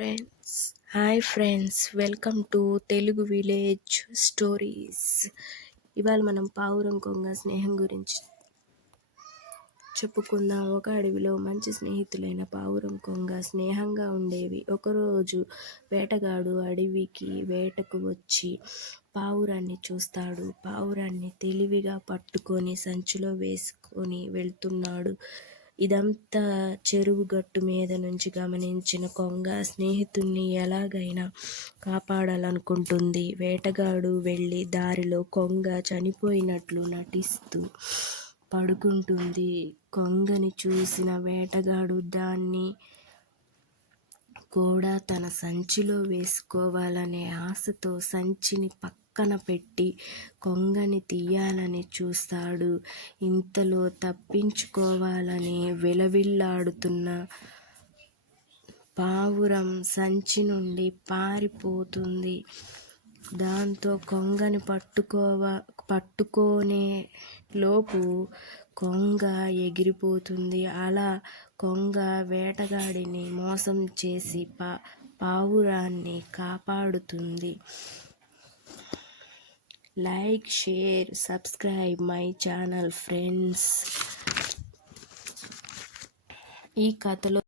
Friends hi friends welcome to Telugu village stories ఇవాళ మనం పావురం కొంగ స్నేహం గురించి చెప్పుకుందాం. ఒక అడవిలో మంచి స్నేహితులైన పావురం కొంగ స్నేహంగా ఉండేవి. ఒకరోజు వేటగాడు అడవికి వేటకు వచ్చి పావురాన్ని చూస్తాడు. పావురాన్ని తెలివిగా పట్టుకొని సంచిలో వేసుకొని వెళ్తున్నాడు. ఇదంతా చెరువు గట్టు మీద నుంచి గమనించిన కొంగ స్నేహితుణ్ణి ఎలాగైనా కాపాడాలనుకుంటుంది. వేటగాడు వెళ్ళి దారిలో కొంగ చనిపోయినట్లు నటిస్తూ పడుకుంటుంది. కొంగని చూసిన వేటగాడు దాన్ని కూడా తన సంచిలో వేసుకోవాలనే ఆశతో సంచిని పక్కన పెట్టి కొంగని తీయాలని చూస్తాడు. ఇంతలో తప్పించుకోవాలని విలవిల్లాడుతున్న పావురం సంచి నుండి పారిపోతుంది. దాంతో కొంగని పట్టుకోవ పట్టుకోనే లోపు కొంగ ఎగిరిపోతుంది. అలా కొంగ వేటగాడిని మోసం చేసి పా పావురాన్ని కాపాడుతుంది. Like share subscribe my channel friends. ఈ కథలో